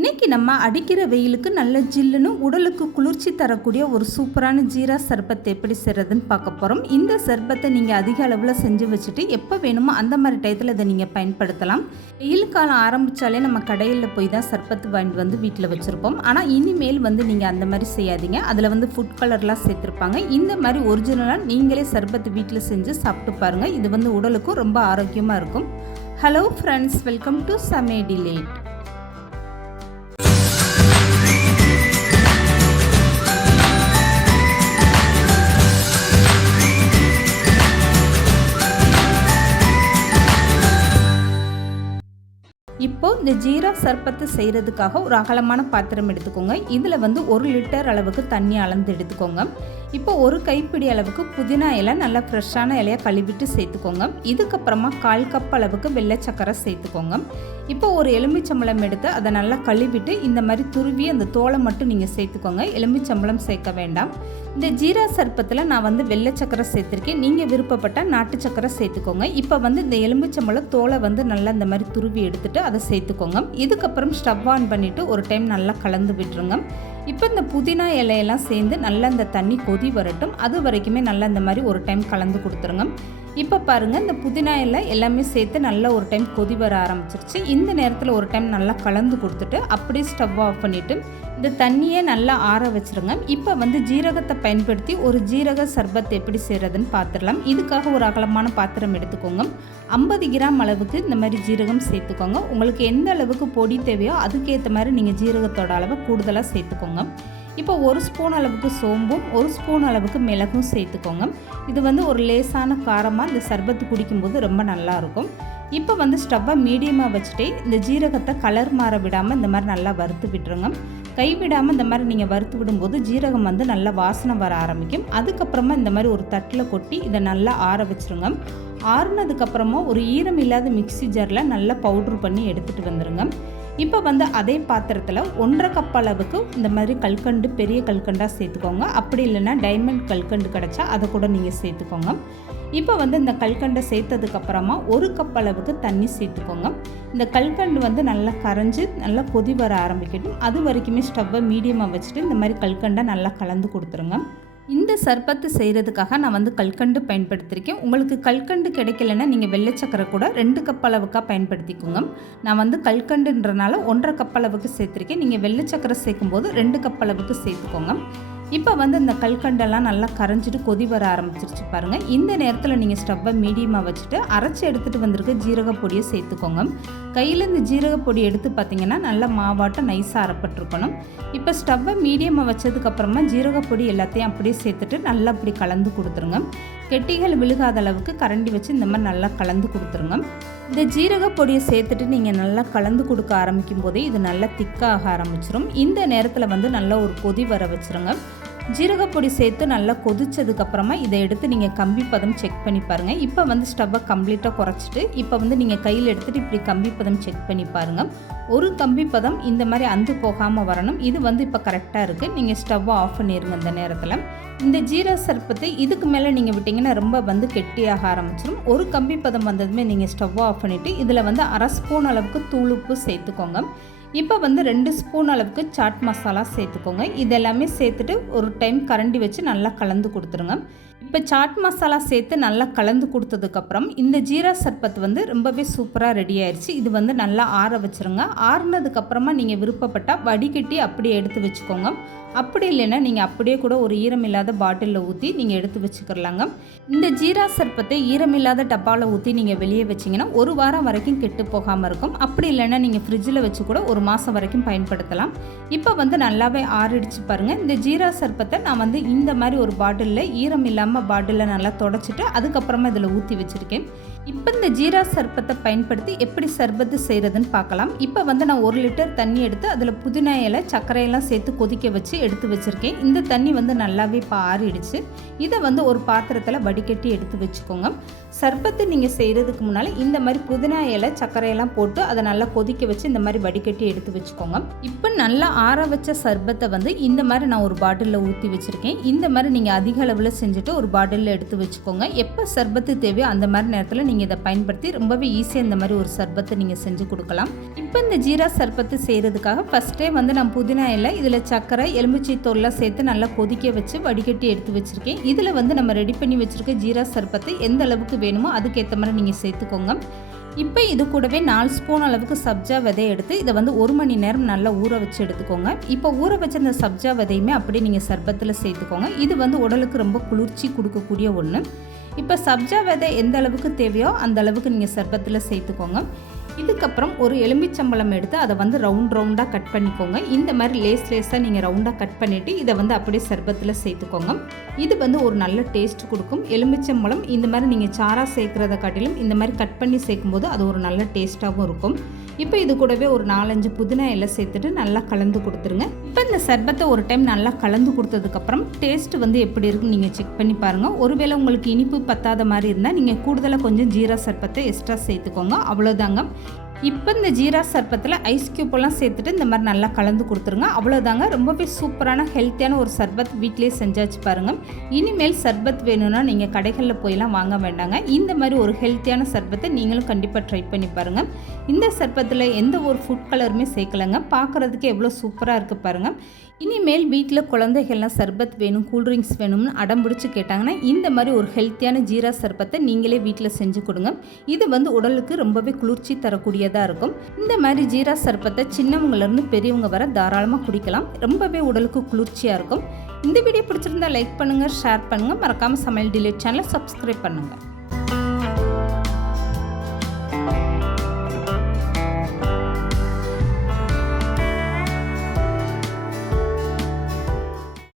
இன்றைக்கி நம்ம அடிக்கிற வெயிலுக்கு நல்ல ஜில்லுன்னு உடலுக்கு குளிர்ச்சி தரக்கூடிய ஒரு சூப்பரான ஜீரா சர்பத்தை எப்படி செய்கிறதுன்னு பார்க்க போகிறோம். இந்த சர்பத்தை நீங்கள் அதிக அளவில் செஞ்சு வச்சுட்டு எப்போ வேணுமோ அந்த மாதிரி டயத்தில் இதை நீங்கள் பயன்படுத்தலாம். வெயில் காலம் ஆரம்பித்தாலே நம்ம கடையில் போய் தான் சர்பத்து வாங்கிட்டு வந்து வீட்டில் வச்சுருப்போம். ஆனால் இனிமேல் நீங்கள் அந்த மாதிரி செய்யாதீங்க. அதில் ஃபுட் கலர்லாம் சேர்த்துருப்பாங்க. இந்த மாதிரி ஒரிஜினலாக நீங்களே சர்பத்து வீட்டில் செஞ்சு சாப்பிட்டு பாருங்கள். இது உடலுக்கும் ரொம்ப ஆரோக்கியமாக இருக்கும். ஹலோ ஃப்ரெண்ட்ஸ், வெல்கம் டு சமே டிலேட். இப்போது இந்த ஜீரா சர்பத்து செய்கிறதுக்காக ஒரு அகலமான பாத்திரம் எடுத்துக்கோங்க. இதில் 1 லிட்டர் அளவுக்கு தண்ணி அளந்து எடுத்துக்கோங்க. இப்போ ஒரு கைப்பிடி அளவுக்கு புதினா இலை நல்லா ஃப்ரெஷ்ஷான இலையாக கழுவிட்டு சேர்த்துக்கோங்க. இதுக்கப்புறமா 1/4 கப் அளவுக்கு வெள்ளை சக்கரை சேர்த்துக்கோங்க. இப்போ ஒரு எலுமிச்சம்பழம் எடுத்து அதை நல்லா கழுவிட்டு இந்த மாதிரி துருவி அந்த தோலை மட்டும் நீங்கள் சேர்த்துக்கோங்க. எலுமிச்சம்பழம் சேர்க்க வேண்டாம். இந்த ஜீரா சர்பத்தில் நான் வெள்ளை சக்கரை சேர்த்துருக்கேன். நீங்கள் விருப்பப்பட்ட நாட்டு சக்கரை சேர்த்துக்கோங்க. இப்போ இந்த எலுமிச்சம்பழம் தோலை நல்லா இந்த மாதிரி துருவி எடுத்துட்டு அதை சேர்த்துக்கோங்க. இதுக்கப்புறம் ஸ்டவ் ஆன் பண்ணிவிட்டு ஒரு டைம் நல்லா கலந்து விட்டுருங்க. இப்போ இந்த புதினா இலையெல்லாம் சேர்ந்து நல்லா இந்த தண்ணி கொதி வரட்டும். அது வரைக்குமே நல்லா இந்த மாதிரி ஒரு டைம் கலந்து கொடுத்துருங்க. இப்போ பாருங்கள், இந்த புதினா இலை எல்லாமே சேர்த்து நல்லா ஒரு டைம் கொதி வர ஆரம்பிச்சிருச்சு. இந்த நேரத்தில் ஒரு டைம் நல்லா கலந்து கொடுத்துட்டு அப்படியே ஸ்டவ் ஆஃப் பண்ணிவிட்டு இந்த தண்ணியை நல்லா ஆற வச்சுருங்க. இப்போ ஜீரகத்தை பயன்படுத்தி ஒரு ஜீரக சர்பத் எப்படி செய்கிறதுன்னு பார்த்துடலாம். இதுக்காக ஒரு அகலமான பாத்திரம் எடுத்துக்கோங்க. 50 கிராம் அளவுக்கு இந்த மாதிரி ஜீரகம் சேர்த்துக்கோங்க. உங்களுக்கு எந்த அளவுக்கு பொடி தேவையோ அதுக்கேற்ற மாதிரி நீங்கள் ஜீரகத்தோட அளவை கூடுதலாக சேர்த்துக்கோங்க. இப்போ 1 ஸ்பூன் அளவுக்கு சோம்பும் 1 ஸ்பூன் அளவுக்கு மிளகும் சேர்த்துக்கோங்க. இது ஒரு லேசான காரமாக இந்த சர்பத்து குடிக்கும்போது ரொம்ப நல்லாயிருக்கும். இப்போ ஸ்டவ்வை மீடியமாக வச்சுட்டே இந்த ஜீரகத்தை கலர் மாற விடாமல் இந்த மாதிரி நல்லா வறுத்து விட்டுருங்க. கைவிடாமல் இந்த மாதிரி நீங்கள் வறுத்து விடும்போது ஜீரகம் நல்லா வாசனை வர ஆரம்பிக்கும். அதுக்கப்புறமா இந்த மாதிரி ஒரு தட்டில் கொட்டி இதை நல்லா ஆற வச்சுருங்க. ஆறுனதுக்கப்புறமா ஒரு ஈரம் இல்லாத மிக்ஸி ஜாரில் நல்லா பவுட்ரு பண்ணி எடுத்துகிட்டு வந்துடுங்க. இப்போ அதே பாத்திரத்தில் 1/2 கப் அளவுக்கு இந்த மாதிரி கல்கண்டு பெரிய கல்கண்டாக சேர்த்துக்கோங்க. அப்படி இல்லைன்னா டைமண்ட் கல்கண்டு கிடச்சா அதை கூட நீங்கள் சேர்த்துக்கோங்க. இப்போ இந்த கல்கண்டை சேர்த்ததுக்கப்புறமா 1 கப் அளவுக்கு தண்ணி சேர்த்துக்கோங்க. இந்த கல்கண்டு நல்லா கரைஞ்சி நல்லா கொதி வர ஆரம்பிக்கட்டும். அது வரைக்குமே ஸ்டவ்வை மீடியமாக வச்சுட்டு இந்த மாதிரி கல்கண்டை நல்லா கலந்து கொடுத்துருங்க. இந்த சர்பத்து செய்கிறதுக்காக நான் கல்கண்டு பயன்படுத்தியிருக்கேன். உங்களுக்கு கல்கண்டு கிடைக்கலன்னா நீங்கள் வெள்ளை சக்கரை கூட 2 கப் அளவுக்காக பயன்படுத்திக்கோங்க. நான் கல்கண்டுன்றனால 1/2 கப் அளவுக்கு சேர்த்துருக்கேன். நீங்கள் வெள்ளை சக்கரை சேர்க்கும்போது 2 கப் அளவுக்கு சேர்த்துக்கோங்க. இப்போ இந்த கல்கண்டெல்லாம் நல்லா கரைஞ்சிட்டு கொதி வர ஆரம்பிச்சிருச்சு பாருங்கள். இந்த நேரத்தில் நீங்கள் ஸ்டவ்வை மீடியமாக வச்சுட்டு அரைச்சி எடுத்துகிட்டு வந்திருக்க ஜீரகப்பொடியை சேர்த்துக்கோங்க. கையில் இந்த ஜீரகப்பொடி எடுத்து பார்த்திங்கன்னா நல்லா மாவாட்டம் நைஸாக அரைப்பட்டிருக்கணும். இப்போ ஸ்டவ்வை மீடியமாக வச்சதுக்கப்புறமா ஜீரகப்பொடி எல்லாத்தையும் அப்படியே சேர்த்துட்டு நல்லா அப்படி கலந்து கொடுத்துருங்க. கெட்டிகள் விழுகாத அளவுக்கு கரண்டி வச்சு இந்த மாதிரி நல்லா கலந்து கொடுத்துருங்க. இந்த ஜீரகப்பொடியை சேர்த்துட்டு நீங்கள் நல்லா கலந்து கொடுக்க ஆரம்பிக்கும் போதே இது நல்லா திக்காக ஆரம்பிச்சிடும். இந்த நேரத்தில் நல்லா ஒரு கொதி வர வச்சுருங்க. ஜீரகப்பொடி சேர்த்து நல்லா கொதிச்சதுக்கப்புறமா இதை எடுத்து நீங்கள் கம்பி பதம் செக் பண்ணி பாருங்கள். இப்போ ஸ்டவ்வை கம்ப்ளீட்டாக குறைச்சிட்டு இப்போ நீங்கள் கையில் எடுத்துகிட்டு இப்படி கம்பி பதம் செக் பண்ணி பாருங்கள். ஒரு கம்பி பதம் இந்த மாதிரி அந்து போகாமல் வரணும். இது இப்போ கரெக்டாக இருக்குது. நீங்கள் ஸ்டவ்வை ஆஃப் பண்ணிடுங்க. இந்த நேரத்தில் இந்த ஜீரா சர்பத்தை இதுக்கு மேலே நீங்கள் விட்டிங்கன்னா ரொம்ப கெட்டியாக ஆரம்பிச்சிடும். ஒரு கம்பி பதம் வந்ததுமே நீங்கள் ஸ்டவ்வை ஆஃப் பண்ணிவிட்டு இதில் 1/2 ஸ்பூன் அளவுக்கு தூள் உப்பு சேர்த்துக்கோங்க. இப்போ 2 ஸ்பூன் அளவுக்கு சாட் மசாலா சேர்த்துக்கோங்க. இதெல்லாமே சேர்த்துட்டு ஒரு டைம் கரண்டி வச்சு நல்லா கலந்து கொடுத்துருங்க. இப்போ சாட் மசாலா சேர்த்து நல்லா கலந்து கொடுத்ததுக்கப்புறம் இந்த ஜீரா சர்பத் ரொம்பவே சூப்பராக ரெடி ஆயிடுச்சு. இது நல்லா ஆற வச்சுருங்க. ஆறுனதுக்கப்புறமா நீங்கள் விருப்பப்பட்டால் வடிகட்டி அப்படியே எடுத்து வச்சுக்கோங்க. அப்படி இல்லைன்னா நீங்கள் அப்படியே கூட ஒரு ஈரமில்லாத பாட்டிலில் ஊற்றி நீங்கள் எடுத்து வச்சுக்கிறலாங்க. இந்த ஜீரா சர்பத்தை ஈரமில்லாத டப்பாவில் ஊற்றி நீங்கள் வெளியே வச்சிங்கன்னா 1 வாரம் வரைக்கும் கெட்டு போகாமல் இருக்கும். அப்படி இல்லைன்னா நீங்கள் ஃப்ரிட்ஜில் வச்சு கூட 1 மாதம் வரைக்கும் பயன்படுத்தலாம். இப்போ நல்லாவே ஆறிடுச்சு பாருங்கள். இந்த ஜீரா சர்பத்தை நான் இந்த மாதிரி ஒரு பாட்டிலில் ஈரம் இல்லாமல் பாட்டிலில் நல்லா தொடச்சிட்டு அதுக்கப்புறமா இதில் ஊற்றி வச்சுருக்கேன். இப்போ இந்த ஜீரா சர்பத்தை பயன்படுத்தி எப்படி சர்பத்து செய்கிறதுன்னு பார்க்கலாம். இப்போ நான் 1 லிட்டர் தண்ணி எடுத்து அதில் புதினா இலை சர்க்கரையெல்லாம் சேர்த்து கொதிக்க வச்சு எடுத்து வச்சுருக்கேன். இந்த தண்ணி நல்லாவே இப்போ ஆறிடுச்சு. இதை ஒரு பாத்திரத்தில் வடிகட்டி எடுத்து வச்சுக்கோங்க. சர்பத்து நீங்கள் செய்கிறதுக்கு முன்னால் இந்த மாதிரி புதினா இலை சர்க்கரையெல்லாம் போட்டு அதை நல்லா கொதிக்க வச்சு இந்த மாதிரி வடிகட்டி எடுத்து வச்சுக்கோங்க. இப்போ நல்லா ஆற வச்ச சர்பத்தை இந்த மாதிரி நான் ஒரு பாட்டிலில் ஊற்றி வச்சுருக்கேன். இந்த மாதிரி நீங்கள் அதிக அளவில் செஞ்சுட்டு ஒரு பாட்டிலில் எடுத்து வச்சுக்கோங்க. எப்போ சர்பத்து தேவையோ அந்த மாதிரி நேரத்தில் நீங்கள் நீங்கள் இதை பயன்படுத்தி ரொம்பவே ஈஸியாக இந்த மாதிரி ஒரு சர்பத்தை நீங்கள் செஞ்சு கொடுக்கலாம். இப்போ இந்த ஜீரா சர்பத்து செய்கிறதுக்காக ஃபஸ்ட்டே வந்து நான் புதினா இலை, இதில் சர்க்கரை, எலுமிச்சை தோல்லாம் சேர்த்து நல்லா கொதிக்க வச்சு வடிகட்டி எடுத்து வச்சுருக்கேன். இதில் வந்து நம்ம ரெடி பண்ணி வச்சுருக்க ஜீரா சர்பத்து எந்த அளவுக்கு வேணுமோ அதுக்கேற்ற மாதிரி நீங்கள் சேர்த்துக்கோங்க. இப்போ இது கூடவே 4 ஸ்பூன் அளவுக்கு சப்ஜா விதையை எடுத்து இதை வந்து 1 மணி நேரம் நல்லா ஊற வச்சு எடுத்துக்கோங்க. இப்போ ஊற வச்ச இந்த சப்ஜா விதையுமே அப்படியே நீங்கள் சர்பத்தில் சேர்த்துக்கோங்க. இது வந்து உடலுக்கு ரொம்ப குளிர்ச்சி கொடுக்கக்கூடிய ஒன்று. இப்போ சப்ஜா விதை எந்த அளவுக்கு தேவையோ அந்த அளவுக்கு நீங்கள் சர்பத்தில் சேர்த்துக்கோங்க. இதுக்கப்புறம் ஒரு எலுமிச்சம்பழம் எடுத்து அதை வந்து ரவுண்டாக கட் பண்ணிக்கோங்க. இந்த மாதிரி லேஸாக நீங்கள் ரவுண்டாக கட் பண்ணிவிட்டு இதை வந்து அப்படியே சர்பத்தில் சேர்த்துக்கோங்க. இது வந்து ஒரு நல்ல டேஸ்ட் கொடுக்கும். எலுமிச்சம்பழம் இந்த மாதிரி நீங்கள் சாராக சேர்க்குறத காட்டிலும் இந்த மாதிரி கட் பண்ணி சேர்க்கும்போது அது ஒரு நல்ல டேஸ்ட்டாகவும் இருக்கும். இப்போ இது கூடவே ஒரு 4-5 புதினா இலை சேர்த்துட்டு நல்லா கலந்து கொடுத்துருங்க. இப்போ இந்த சர்பத்தை ஒரு டைம் நல்லா கலந்து கொடுத்ததுக்கப்புறம் டேஸ்ட் வந்து எப்படி இருக்குன்னு நீங்கள் செக் பண்ணி பாருங்கள். ஒருவேளை உங்களுக்கு இனிப்பு பத்தாத மாதிரி இருந்தால் நீங்கள் கூடுதலாக கொஞ்சம் ஜீரா சர்பத்தை எக்ஸ்ட்ரா சேர்த்துக்கோங்க. அவ்வளோதாங்க. இப்போ இந்த ஜீரா சர்பத்தில் ஐஸ் க்யூப்பெல்லாம் சேர்த்துட்டு இந்த மாதிரி நல்லா கலந்து கொடுத்துருங்க. அவ்வளோதாங்க. ரொம்பவே சூப்பரான ஹெல்த்தியான ஒரு சர்பத் வீட்டிலே செஞ்சாச்சு பாருங்கள். இனிமேல் சர்பத் வேணும்னா நீங்கள் கடைகளில் போயெல்லாம் வாங்க வேண்டாங்க. இந்த மாதிரி ஒரு ஹெல்த்தியான சர்பத்தை நீங்களும் கண்டிப்பாக ட்ரை பண்ணி பாருங்கள். இந்த சர்பத்தில் எந்த ஒரு ஃபுட் கலருமே சேர்க்கலைங்க. பார்க்குறதுக்கு எவ்வளோ சூப்பராக இருக்குது பாருங்கள். இனிமேல் வீட்டில் குழந்தைகள்லாம் சர்பத் வேணும், கூல்ட்ரிங்க்ஸ் வேணும்னு அடம் பிடிச்சி கேட்டாங்கன்னா இந்த மாதிரி ஒரு ஹெல்த்தியான ஜீரா சர்பத்தை நீங்களே வீட்டில் செஞ்சு கொடுங்க. இது வந்து உடலுக்கு ரொம்பவே குளிர்ச்சி தரக்கூடியதாக இருக்கும். இந்த மாதிரி ஜீரா சர்பத்தை சின்னவங்கலேருந்து பெரியவங்க வர தாராளமாக குடிக்கலாம். ரொம்பவே உடலுக்கு குளிர்ச்சியாக இருக்கும். இந்த வீடியோ பிடிச்சிருந்தா லைக் பண்ணுங்கள், ஷேர் பண்ணுங்கள். மறக்காமல் சமையல் டிலேட் சேனலை சப்ஸ்கிரைப் பண்ணுங்கள்.